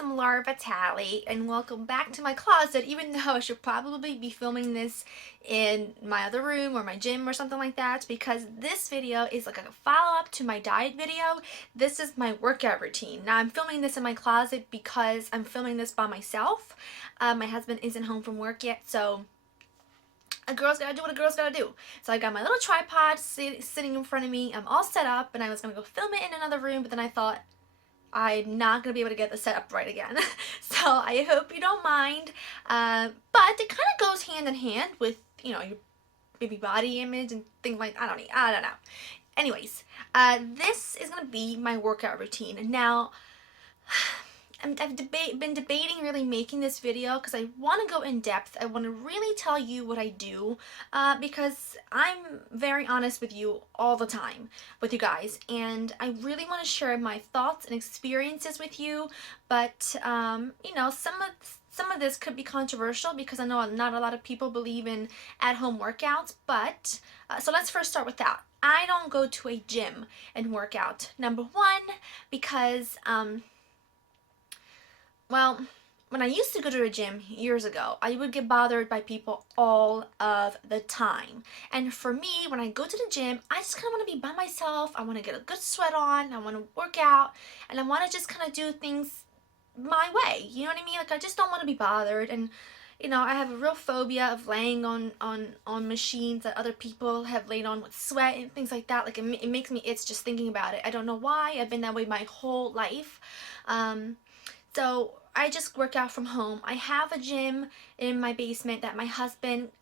I'm Laura Vitale, and welcome back to my closet, even though I should probably be filming this in my other room or my gym or something like that, because this video is like a follow-up to my diet video. This is my workout routine. Now I'm filming this in my closet because I'm filming this by myself. My husband isn't home from work yet, so a girl's gotta do what a girl's gotta do. So I got my little tripod sitting in front of me. I'm all set up, and I was gonna go film it in another room, but then I thought, I'm not going to be able to get the setup right again. So I hope you don't mind. But it kind of goes hand in hand with, your baby body image and things like, I don't know. Anyways, this is going to be my workout routine. Now, I've been debating really making this video because I want to go in depth. I want to really tell you what I do because I'm very honest with you all the time with you guys, and I really want to share my thoughts and experiences with you. But some of this could be controversial because I know not a lot of people believe in at-home workouts. But so let's first start with that. I don't go to a gym and work out. Number one, because well, when I used to go to a gym years ago, I would get bothered by people all of the time. And for me, when I go to the gym, I just kind of want to be by myself. I want to get a good sweat on. I want to work out. And I want to just kind of do things my way. You know what I mean? Like, I just don't want to be bothered. And, I have a real phobia of laying on machines that other people have laid on with sweat and things like that. Like, it makes me itch just thinking about it. I don't know why. I've been that way my whole life. So I just work out from home. I have a gym in my basement that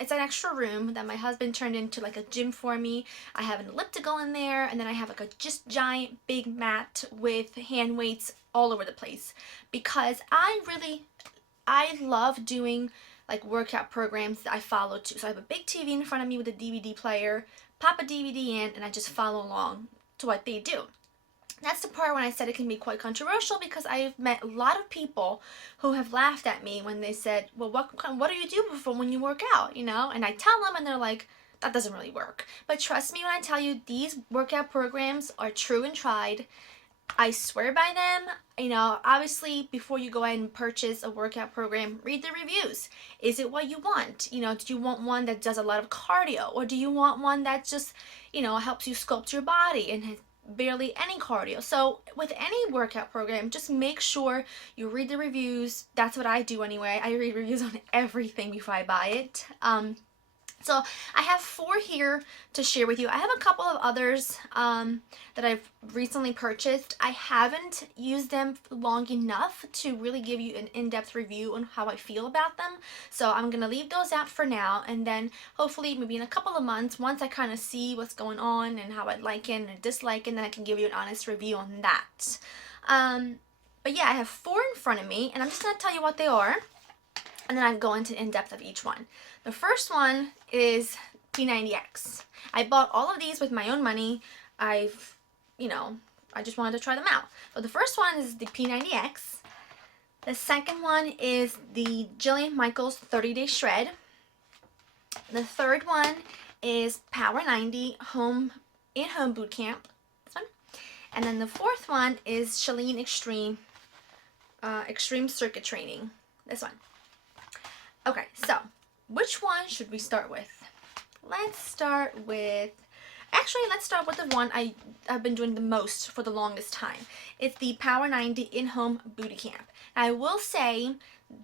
it's an extra room that my husband turned into like a gym for me. I have an elliptical in there, and then I have like a just giant big mat with hand weights all over the place because I love doing like workout programs that I follow too. So I have a big TV in front of me with a DVD player, pop a DVD in, and I just follow along to what they do. That's the part when I said it can be quite controversial because I've met a lot of people who have laughed at me when they said, well, what do you do before when you work out, And I tell them and they're like, that doesn't really work. But trust me when I tell you, these workout programs are true and tried. I swear by them. Obviously before you go ahead and purchase a workout program, read the reviews. Is it what you want? Do you want one that does a lot of cardio, or do you want one that just, helps you sculpt your body and has barely any cardio? So with any workout program, just make sure you read the reviews. That's what I do anyway. I read reviews on everything before I buy it. So I have 4 here to share with you. I have a couple of others that I've recently purchased. I haven't used them long enough to really give you an in-depth review on how I feel about them. So I'm going to leave those out for now, and then hopefully maybe in a couple of months, once I kind of see what's going on and how I like it and dislike it, then I can give you an honest review on that. But yeah, I have 4 in front of me, and I'm just going to tell you what they are, and then I go into in-depth of each one. The first one is P90X. I bought all of these with my own money. I just wanted to try them out. So the first one is the P90X. The second one is the Jillian Michaels 30-Day Shred. The third one is Power 90 In-Home Boot Camp. This one. And then the fourth one is Chalean Extreme Extreme Circuit Training. This one. Okay, so which one should we start with? Let's start with the one I've been doing the most for the longest time. It's the Power 90 In-Home Booty Camp. I will say,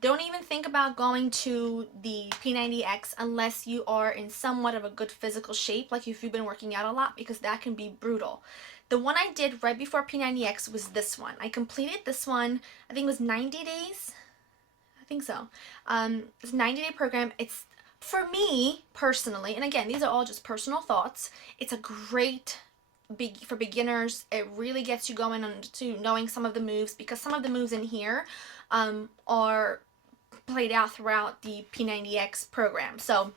don't even think about going to the P90X unless you are in somewhat of a good physical shape, like if you've been working out a lot, because that can be brutal. The one I did right before P90X was this one. I completed this one, I think it was 90 days. I think so. It's a 90-day program. It's, for me personally, and again, these are all just personal thoughts, it's a great for beginners. It really gets you going on to knowing some of the moves, because some of the moves in here are played out throughout the P90X program. So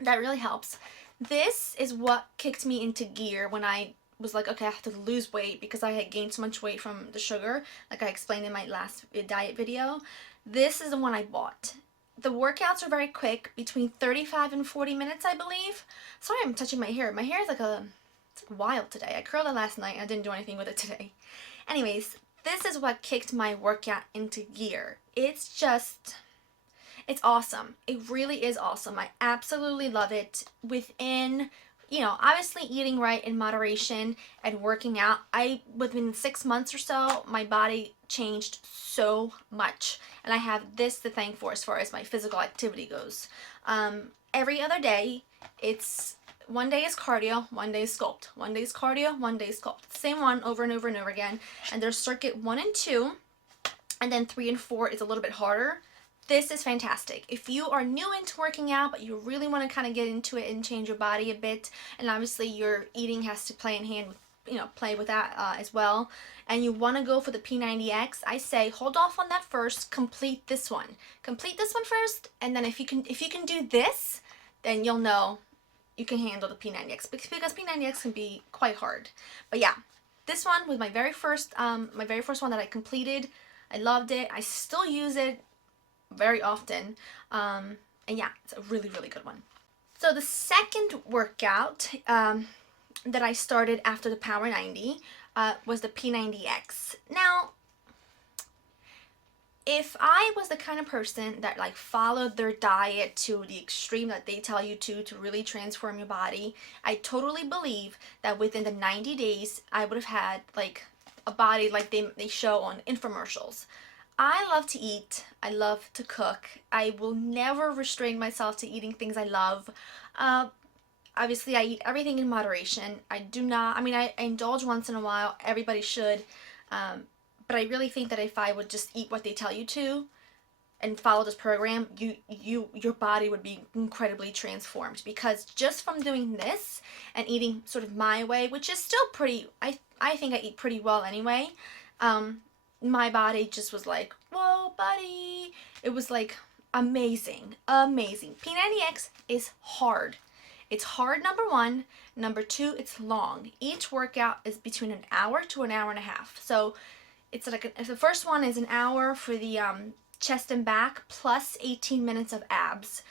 that really helps. This is what kicked me into gear when I was like, okay, I have to lose weight because I had gained so much weight from the sugar, like I explained in my last diet video. This is the one I bought. The workouts are very quick, between 35 and 40 minutes, I believe. Sorry, I'm touching my hair. My hair is it's like wild today. I curled it last night and I didn't do anything with it today. Anyways, this is what kicked my workout into gear. It's awesome. It really is awesome. I absolutely love it. Within, obviously eating right in moderation and working out, within 6 months or so, my body changed so much. And I have this to thank for as far as my physical activity goes. Every other day, it's one day is cardio, one day is sculpt. One day is cardio, one day is sculpt. Same one over and over and over again. And there's circuit 1 and 2, and then 3 and 4 is a little bit harder. This is fantastic. If you are new into working out, but you really want to kind of get into it and change your body a bit, and obviously your eating has to play in hand with, play with that as well, and you want to go for the P90X, I say hold off on that first, complete this one. Complete this one first, and then if you can do this, then you'll know you can handle the P90X, because P90X can be quite hard. But yeah, this one was my very first one that I completed. I loved it. I still use it very often, and yeah, it's a really, really good one. So the second workout that I started after the Power 90 was the P90X. Now, if I was the kind of person that like followed their diet to the extreme that they tell you to really transform your body, I totally believe that within the 90 days I would have had like a body like they show on infomercials. I love to eat. I love to cook. I will never restrain myself to eating things I love. Obviously, I eat everything in moderation. I do not, I indulge once in a while. Everybody should. But I really think that if I would just eat what they tell you to and follow this program, your body would be incredibly transformed. Because just from doing this and eating sort of my way, which is still pretty, I think I eat pretty well anyway, my body just was like, whoa, buddy. It was like amazing. P90X is hard. It's hard, number one. Number two, it's long. Each workout is between an hour to an hour and a half. So it's like the first one is an hour for the chest and back plus 18 minutes of abs.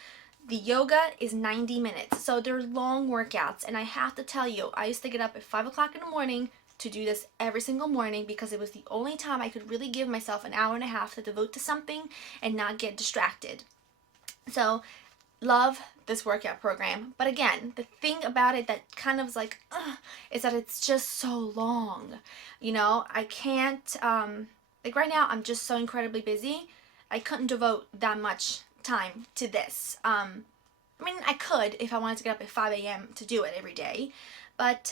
The yoga is 90 minutes. So they're long workouts. And I have to tell you, I used to get up at 5 o'clock in the morning to do this every single morning because it was the only time I could really give myself an hour and a half to devote to something and not get distracted. So, love this workout program. But again, the thing about it that kind of is like, is that it's just so long. I can't, like right now, I'm just so incredibly busy. I couldn't devote that much time to this. I could if I wanted to get up at 5 a.m. to do it every day. But,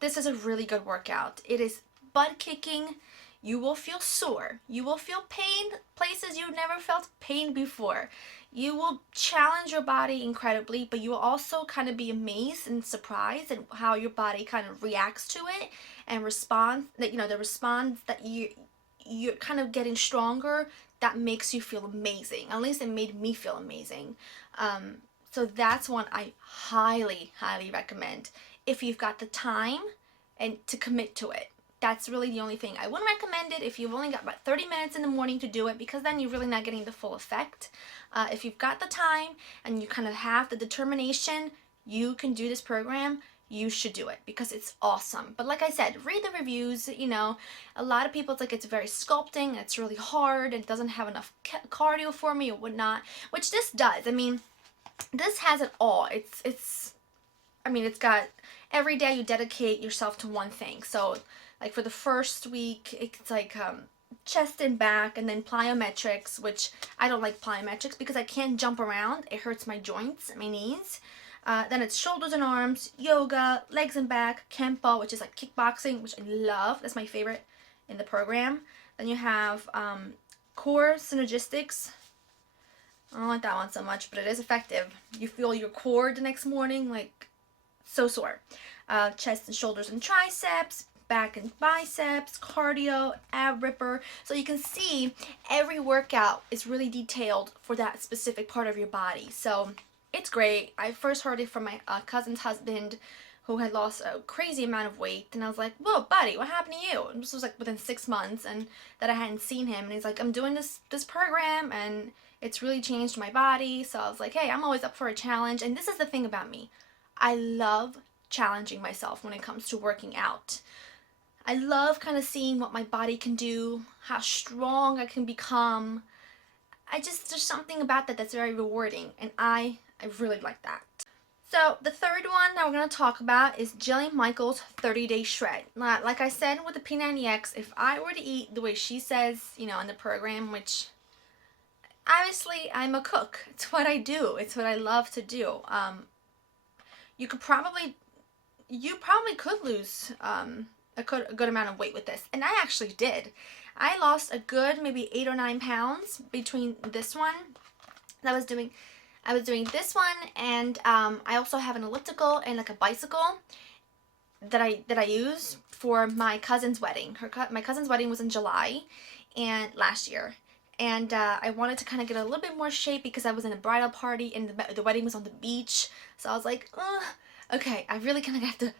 this is a really good workout. It is butt kicking. You will feel sore. You will feel pain places you've never felt pain before. You will challenge your body incredibly, but you will also kind of be amazed and surprised at how your body kind of reacts to it and responds. That the response that you're kind of getting stronger. That makes you feel amazing. At least it made me feel amazing. So that's one I highly, highly recommend if you've got the time and to commit to it. That's really the only thing. I wouldn't recommend it if you've only got about 30 minutes in the morning to do it, because then you're really not getting the full effect. If you've got the time and you kind of have the determination, you can do this program, you should do it because it's awesome. But like I said, read the reviews. A lot of people, it's like it's very sculpting, it's really hard, it doesn't have enough cardio for me or whatnot, which this does. This has it all. It's got every day you dedicate yourself to one thing. So like for the first week, it's like chest and back, and then plyometrics, which I don't like plyometrics because I can't jump around. It hurts my joints, my knees. Then it's shoulders and arms, yoga, legs and back, kempo, which is like kickboxing, which I love. That's my favorite in the program. Then you have core synergistics. I don't like that one so much, but it is effective. You feel your core the next morning, like so sore. Chest and shoulders and triceps, back and biceps, cardio, ab ripper. So you can see every workout is really detailed for that specific part of your body. So it's great. I first heard it from my cousin's husband, who had lost a crazy amount of weight, and I was like, whoa, buddy, what happened to you? And this was like within 6 months, and that I hadn't seen him, and he's like, I'm doing this program, and it's really changed my body. So I was like, hey, I'm always up for a challenge. And this is the thing about me, I love challenging myself when it comes to working out. I love kind of seeing what my body can do, how strong I can become. There's something about that that's very rewarding, and I really like that. So the third one that we're going to talk about is Jillian Michaels' 30-Day Shred. Like I said with the P90X, if I were to eat the way she says, in the program, which obviously I'm a cook. It's what I do. It's what I love to do. You probably could lose a good amount of weight with this, and I actually did. I lost a good maybe 8 or 9 pounds between this one that I was doing this one, and I also have an elliptical and like a bicycle that I use for my cousin's wedding. My cousin's wedding was in July, and last year, and I wanted to kind of get a little bit more shape because I was in a bridal party and the wedding was on the beach. So I was like, okay, I really kind of have to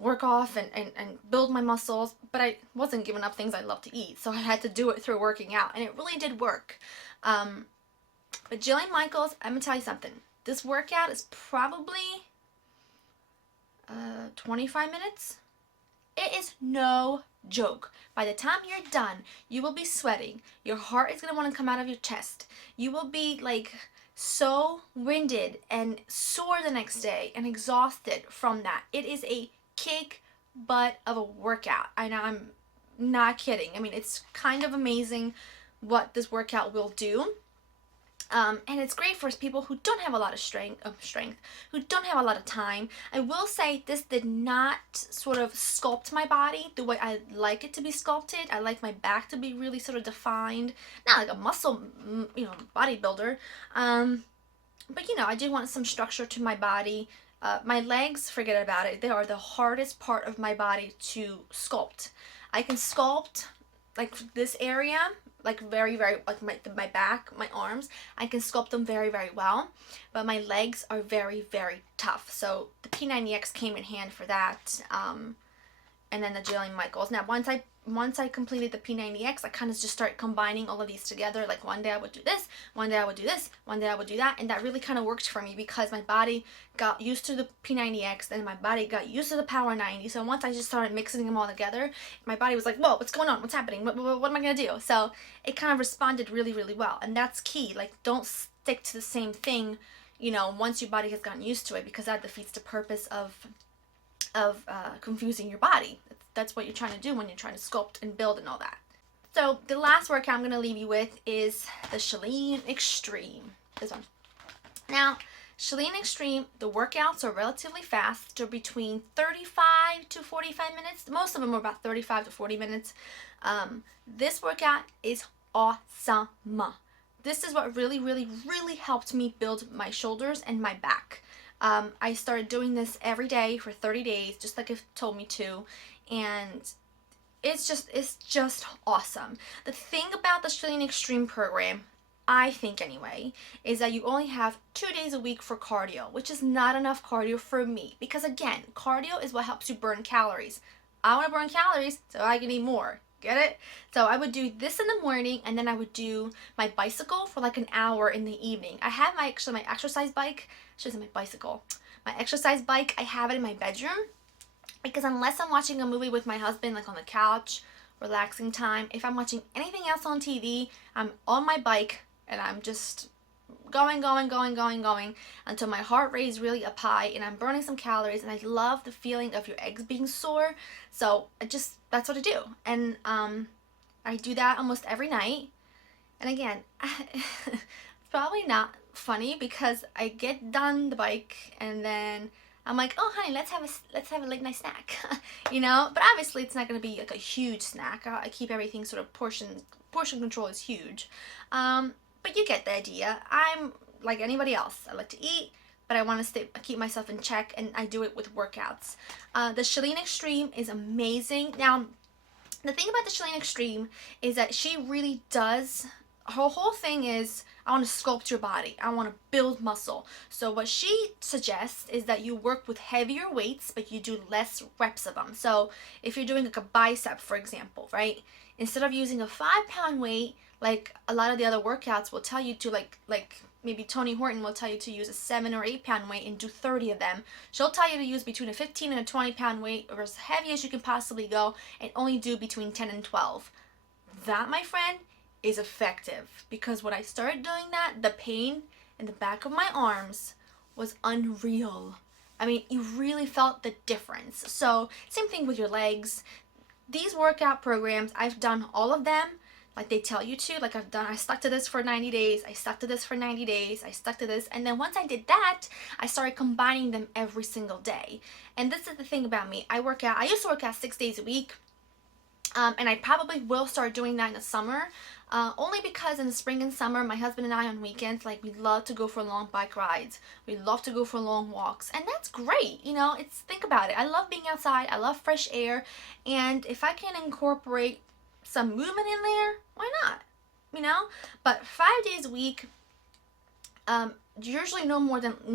work off and build my muscles, but I wasn't giving up things I love to eat, so I had to do it through working out, and it really did work. But Jillian Michaels, I'm gonna tell you something. This workout is probably 25 minutes. It is no joke. By the time you're done, you will be sweating. Your heart is gonna want to come out of your chest. You will be like so winded and sore the next day and exhausted from that. It is a kick butt of a workout. I'm not kidding. I mean, it's kind of amazing what this workout will do. And it's great for people who don't have a lot of strength, who don't have a lot of time. I will say this did not sort of sculpt my body the way I like it to be sculpted. I like my back to be really sort of defined, not like a muscle, bodybuilder. But I do want some structure to my body. My legs, forget about it. They are the hardest part of my body to sculpt. I can sculpt like this area, like very, very, like my back, my arms, I can sculpt them very, very well, but my legs are very, very tough. So the P90X came in hand for that, and then the Jillian Michaels. Now, once I completed the P90X, I kind of just started combining all of these together. Like one day I would do this, one day I would do this, one day I would do that, and that really kind of worked for me because my body got used to the P90X, and my body got used to the Power 90. So once I just started mixing them all together, my body was like, whoa, what's going on? What's happening? What am I going to do? So it kind of responded really, really well, and that's key. Like, don't stick to the same thing, once your body has gotten used to it, because that defeats the purpose of confusing your body. That's what you're trying to do when you're trying to sculpt and build and all that. So the last workout I'm going to leave you with is the Chalean Extreme. This one. Now, Chalean Extreme, the workouts are relatively fast. They're between 35 to 45 minutes. Most of them are about 35 to 40 minutes. This workout is awesome. This is what really, really, really helped me build my shoulders and my back. I started doing this every day for 30 days, just like it told me to, and it's just awesome. The thing about the Chalean Extreme program, I think anyway, is that you only have 2 days a week for cardio, which is not enough cardio for me, because again, cardio is what helps you burn calories. I want to burn calories so I can eat more. Get it? So I would do this in the morning, and then I would do my bicycle for like an hour in the evening. I have my exercise bike. My bicycle. My exercise bike, I have it in my bedroom, because unless I'm watching a movie with my husband, like on the couch, relaxing time, if I'm watching anything else on TV, I'm on my bike and I'm just going until my heart rate is really up high and I'm burning some calories, and I love the feeling of your eggs being sore. So that's what I do. And I do that almost every night. And again, it's probably not funny because I get done the bike and then I'm like, oh honey, let's have a late night snack. But obviously it's not going to be like a huge snack. I keep everything sort of portion control is huge. But you get the idea. I'm like anybody else. I like to eat, but I want to keep myself in check, and I do it with workouts. The Chalean Extreme is amazing. Now, the thing about the Chalean Extreme is that she really does, her whole thing is, I want to sculpt your body. I want to build muscle. So what she suggests is that you work with heavier weights, but you do less reps of them. So if you're doing like a bicep, for example, right? Instead of using a 5-pound weight, like a lot of the other workouts will tell you to like maybe Tony Horton will tell you to use a 7 or 8 pound weight and do 30 of them. She'll tell you to use between a 15 and a 20 pound weight, or as heavy as you can possibly go, and only do between 10 and 12. That, my friend, is effective, because when I started doing that, the pain in the back of my arms was unreal. I mean, you really felt the difference. So, same thing with your legs. These workout programs, I've done all of them like they tell you to. Like I stuck to this for 90 days, I stuck to this for 90 days, I stuck to this, and then once I did that, I started combining them every single day. And this is the thing about me. I used to work out 6 days a week, and I probably will start doing that in the summer. Only because in the spring and summer, my husband and I on weekends, like, we love to go for long bike rides. We love to go for long walks. And that's great, you know, think about it. I love being outside. I love fresh air. And if I can incorporate some movement in there, why not? You know? But 5 days a week, usually no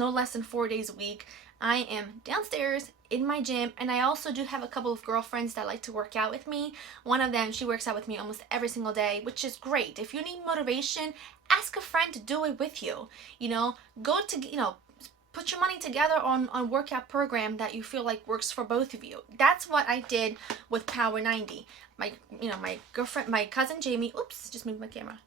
less than 4 days a week, I am downstairs in my gym, and I also do have a couple of girlfriends that like to work out with me. One of them, she works out with me almost every single day, which is great. If you need motivation, ask a friend to do it with you. You know, put your money together on workout program that you feel like works for both of you. That's what I did with Power 90. My girlfriend, my cousin Jamie, oops, just moved my camera.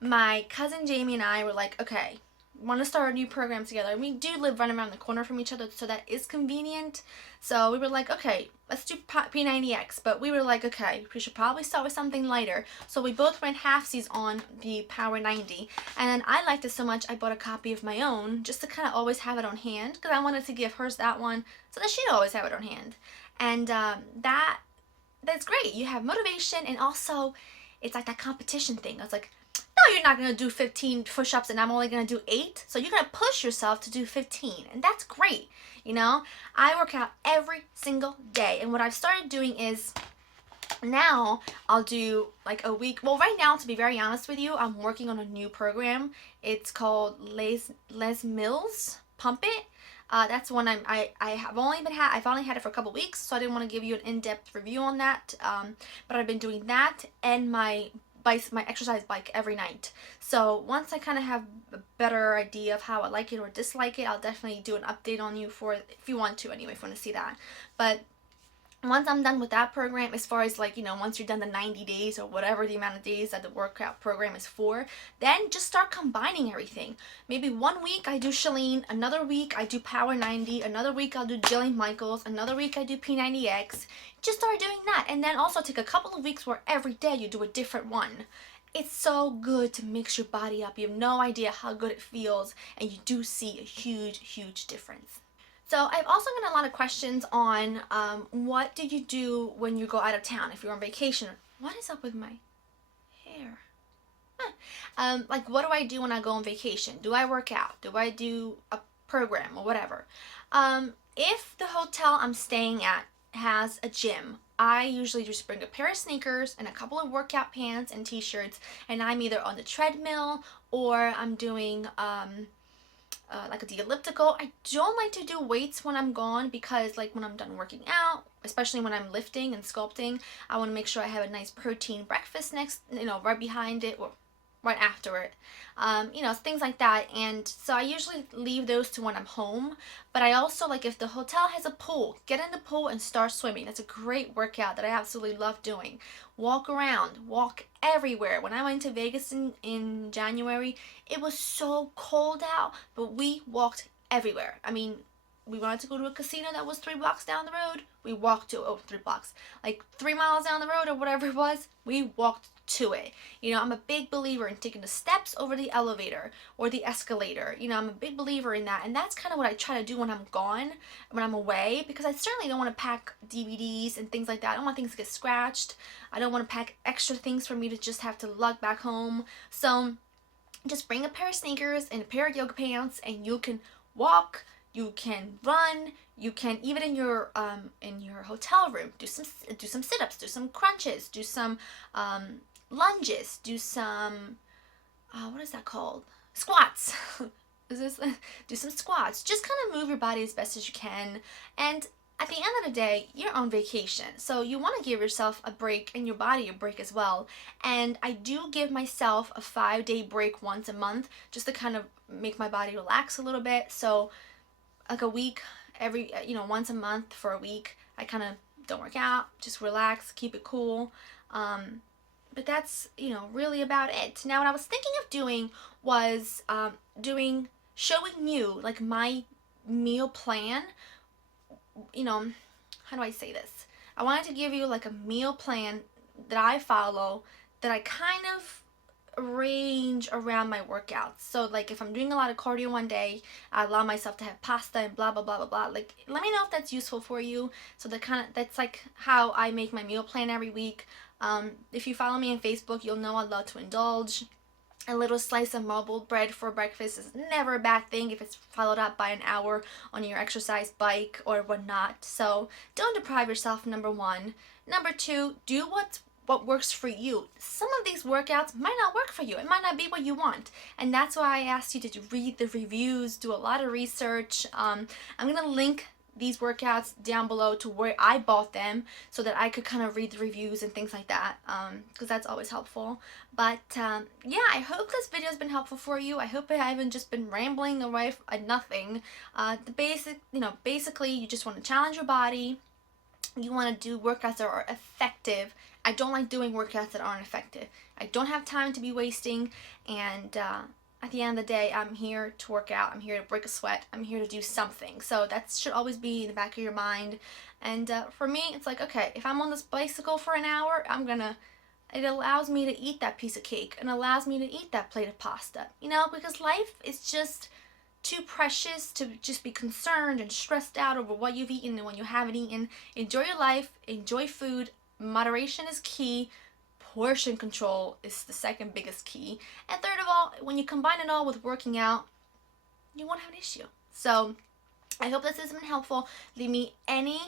My cousin Jamie and I were like, okay, want to start a new program together. We do live right around the corner from each other, so that is convenient. So we were like, okay, let's do P90X. But we were like, okay, we should probably start with something lighter. So we both went halfsies on the Power 90. And then I liked it so much, I bought a copy of my own just to kind of always have it on hand, because I wanted to give hers that one so that she'd always have it on hand. And that's great. You have motivation, and also it's like that competition thing. I was like, no, you're not going to do 15 push-ups and I'm only going to do 8. So you're going to push yourself to do 15. And that's great. You know, I work out every single day. And what I've started doing is now I'll do like a week. Well, right now, to be very honest with you, I'm working on a new program. It's called Les Mills Pump It. That's one I've only had it for a couple weeks, so I didn't want to give you an in-depth review on that. But I've been doing that and my exercise bike every night. So once I kind of have a better idea of how I like it or dislike it, I'll definitely do an update on you for it, if you want to anyway, if you want to see that. But once I'm done with that program, as far as like, you know, once you're done the 90 days or whatever the amount of days that the workout program is for, then just start combining everything. Maybe 1 week I do Chalean, another week I do Power 90, another week I'll do Jillian Michaels, another week I do P90X. Just start doing that, and then also take a couple of weeks where every day you do a different one. It's so good to mix your body up. You have no idea how good it feels, and you do see a huge, huge difference. So I've also gotten a lot of questions on what do you do when you go out of town, if you're on vacation. What is up with my hair? Like, what do I do when I go on vacation? Do I work out? Do I do a program or whatever? If the hotel I'm staying at has a gym, I usually just bring a pair of sneakers and a couple of workout pants and t-shirts, and I'm either on the treadmill or I'm doing like the elliptical. I don't like to do weights when I'm gone, because like when I'm done working out, especially when I'm lifting and sculpting, I want to make sure I have a nice protein breakfast next, right behind it, or right after it, things like that. And so I usually leave those to when I'm home. But I also, like, if the hotel has a pool, get in the pool and start swimming. That's a great workout that I absolutely love doing. Walk around, walk everywhere. When I went to Vegas in January, it was so cold out, but we walked everywhere. I mean, we wanted to go to a casino that was 3 blocks down the road. We walked to 3 blocks, like 3 miles down the road or whatever it was. We walked to it. I'm a big believer in taking the steps over the elevator or the escalator. I'm a big believer in that, and that's kind of what I try to do when I'm gone, when I'm away, because I certainly don't want to pack DVDs and things like that. I don't want things to get scratched. I don't want to pack extra things for me to just have to lug back home. So just bring a pair of sneakers and a pair of yoga pants, and you can walk, you can run, you can, even in your hotel room, do some sit-ups, do some crunches, do some lunges, do some what is that called? Squats. Do some squats. Just kind of move your body as best as you can. And at the end of the day, you're on vacation. So you want to give yourself a break and your body a break as well. And I do give myself a 5-day break once a month just to kind of make my body relax a little bit. So like a week, every, once a month for a week, I kind of don't work out, just relax, keep it cool. But that's, really about it. Now, what I was thinking of doing was showing you like my meal plan. How do I say this? I wanted to give you like a meal plan that I follow that I kind of arrange around my workouts. So like if I'm doing a lot of cardio one day, I allow myself to have pasta and blah blah blah blah blah. Like let me know if that's useful for you. So that's like how I make my meal plan every week. If you follow me on Facebook, you'll know I love to indulge. A little slice of marbled bread for breakfast is never a bad thing if it's followed up by an hour on your exercise bike or whatnot. So don't deprive yourself, number one. Number two, do what works for you. Some of these workouts might not work for you. It might not be what you want. And that's why I asked you to read the reviews, do a lot of research. I'm going to link these workouts down below to where I bought them so that I could kind of read the reviews and things like that, because that's always helpful. But yeah, I hope this video has been helpful for you. I hope I haven't just been rambling away at nothing. Basically you just want to challenge your body. You want to do workouts that are effective. I don't like doing workouts that aren't effective. I don't have time to be wasting, and at the end of the day, I'm here to work out. I'm here to break a sweat. I'm here to do something. So that should always be in the back of your mind. And for me, it's like, okay, if I'm on this bicycle for an hour, it allows me to eat that piece of cake and allows me to eat that plate of pasta. Because life is just too precious to just be concerned and stressed out over what you've eaten and what you haven't eaten. Enjoy your life. Enjoy food. Moderation is key. Portion control is the second biggest key. And third of all, when you combine it all with working out, you won't have an issue. So I hope this has been helpful. Leave me any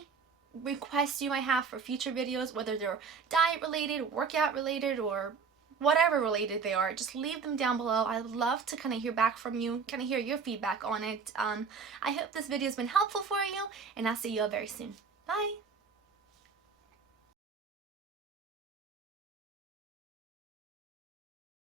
requests you might have for future videos, whether they're diet related, workout related, or whatever related they are. Just leave them down below. I would love to kind of hear back from you, kind of hear your feedback on it. I hope this video has been helpful for you, and I'll see you all very soon. Bye!